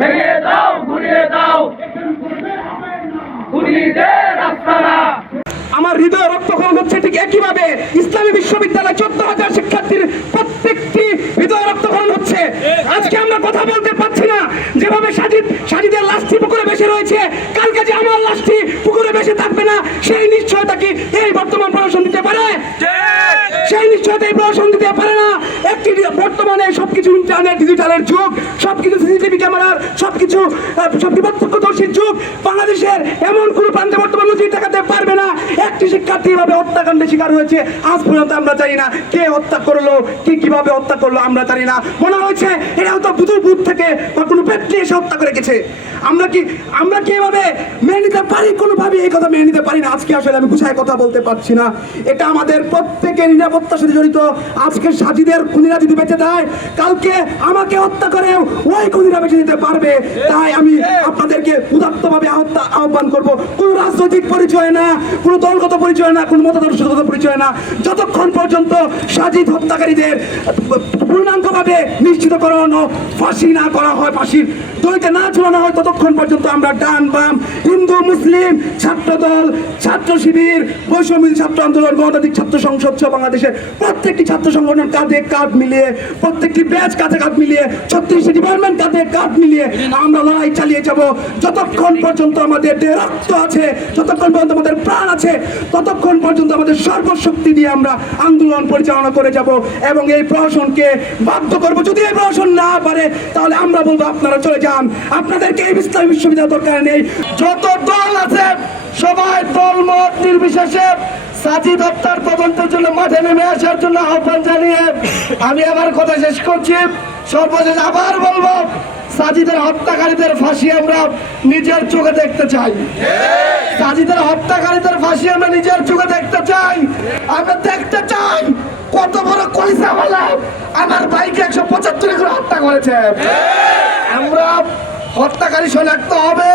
ভেঙে দাও, ঘুরিয়ে দাও। আমার হৃদয় রক্তক্ষরণ হচ্ছে ঠিক একইভাবে। ইসলামী বিশ্ববিদ্যালয় চোদ্দ হাজার শিক্ষার্থীর প্রত্যেকটি হৃদয় রক্তক্ষরণ হচ্ছে। আজকে আমরা কথা বলতে পারছি না। যেভাবে সাজিদ, সাজিদের লাশটি পুকুরে বেসে রয়েছে, কালকে যে আমার লাশটি পুকুরে বেসে থাকবে না, সেই নিশ্চয়তা কি এই বর্তমান প্রশাসন দিতে পারে? সেই নিশ্চয়তা এই প্রশাসন দিতে পারে না। একটি বর্তমানে সবকিছু ইন্টারনেট ডিজিটালের যুগ, সবকিছু আহ, সবটি যুগ বাংলাদেশের এমন কোনো প্রান্তে বর্তমান পারবে না। একটি শিক্ষার্থী এভাবে হত্যাকাণ্ডের শিকার হয়েছে। আজ পর্যন্ত আমরা জানি না কে হত্যা করল কীভাবে হত্যা করল আমরা জানি না। মনে হয়েছে এটা হয়তো বুধু বুধ থেকে বা কোনো ব্যক্তি এসে হত্যা করে গেছে। আমরা কি আমরা কি এভাবে মেনে নিতে পারি? কোনোভাবে এই কথা মেনে নিতে পারি না। আজকে আসলে আমি গুছায় কথা বলতে পারছি না। এটা আমাদের প্রত্যেকের নিরাপত্তার সাথে জড়িত। আজকে সাজিদের খুনিরা যদি বেঁচে দেয় কালকে আমাকে হত্যা করে ওই বেঁচে দিতে পারবে। তাই আমি আপনাদেরকে উদাত্তভাবে আহ্বান করব। কোনো রাজনৈতিক পরিচয় না, কোনো দলগত পরিচয় না, কোনো মতাদর্শগত পরিচয় না। যতক্ষণ পর্যন্ত সাজিদ হত্যাকারীদের পূর্ণাঙ্গভাবে নিশ্চিতকরণ ও ফাঁসি না করা হয়, ফাঁসির দড়িতে না ঝুলানো হয়, ততক্ষণ পর্যন্ত আমরা ডান বাম হিন্দু, মুসলিম ছাত্র দল ছাত্র শিবির বৈষম্য ছাত্র আন্দোলন, গণতান্ত্রিক ছাত্র সংসদ সহ বাংলাদেশের প্রত্যেকটি ছাত্র সংগঠন কাঁধে কাঁধ মিলিয়ে, প্রত্যেকটি ব্যাচ কাঁধে কাঁধ মিলিয়ে, ছত্রিশটি ডিপার্টমেন্ট কাঁধে কাঁধ মিলিয়ে আমরা লড়াই চালিয়ে যাব। যতক্ষণ পর্যন্ত আমাদের রক্ত আছে, যতক্ষণ পর্যন্ত আমাদের প্রাণ আছে, ততক্ষণ পর্যন্ত আমাদের সর্বশক্তি দিয়ে আমরা আন্দোলন পরিচালনা করে যাব এবং এই প্রশাসনকে বাধ্য করব। যদি এই প্রশাসন না পারে, তাহলে আমরা বলব আপনারা চলে যান। আপনাদেরকে এই ইসলামী বিশ্ববিদ্যালয় দরকার নেই। যত দল আছে, সবাই দল মত নির্বিশেষে সাজিদ হত্যার তদন্তের জন্য মাঠে নেমে আসার জন্য আহ্বান জানিয়ে আমি আমার কথা শেষ করছি। সর্বশেষ আবার বলব, সাজিদের হত্যাকারীদের ফাঁসি আমরা নিজের চোখে দেখতে চাই। সাজিদের হত্যাকারীদের ফাঁসি আমরা নিজের চোখে দেখতে চাই। আমরা দেখতে চাই কত বড় কইসা হলো আমার ভাইকে একশো পঁচাত্তর করে হত্যা করেছে। আমরা হত্যাকারী শনাক্ত হবে,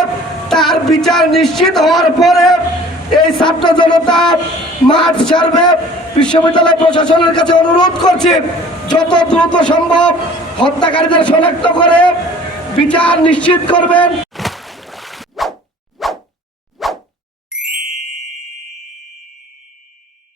তার বিচার নিশ্চিত হওয়ার পরে এই ছাত্র জনতা মাঠ ছাড়বে। বিশ্ববিদ্যালয় প্রশাসনের কাছে অনুরোধ করছি, যত দ্রুত সম্ভব হত্যাকারীদের শনাক্ত করে বিচার নিশ্চিত করবেন।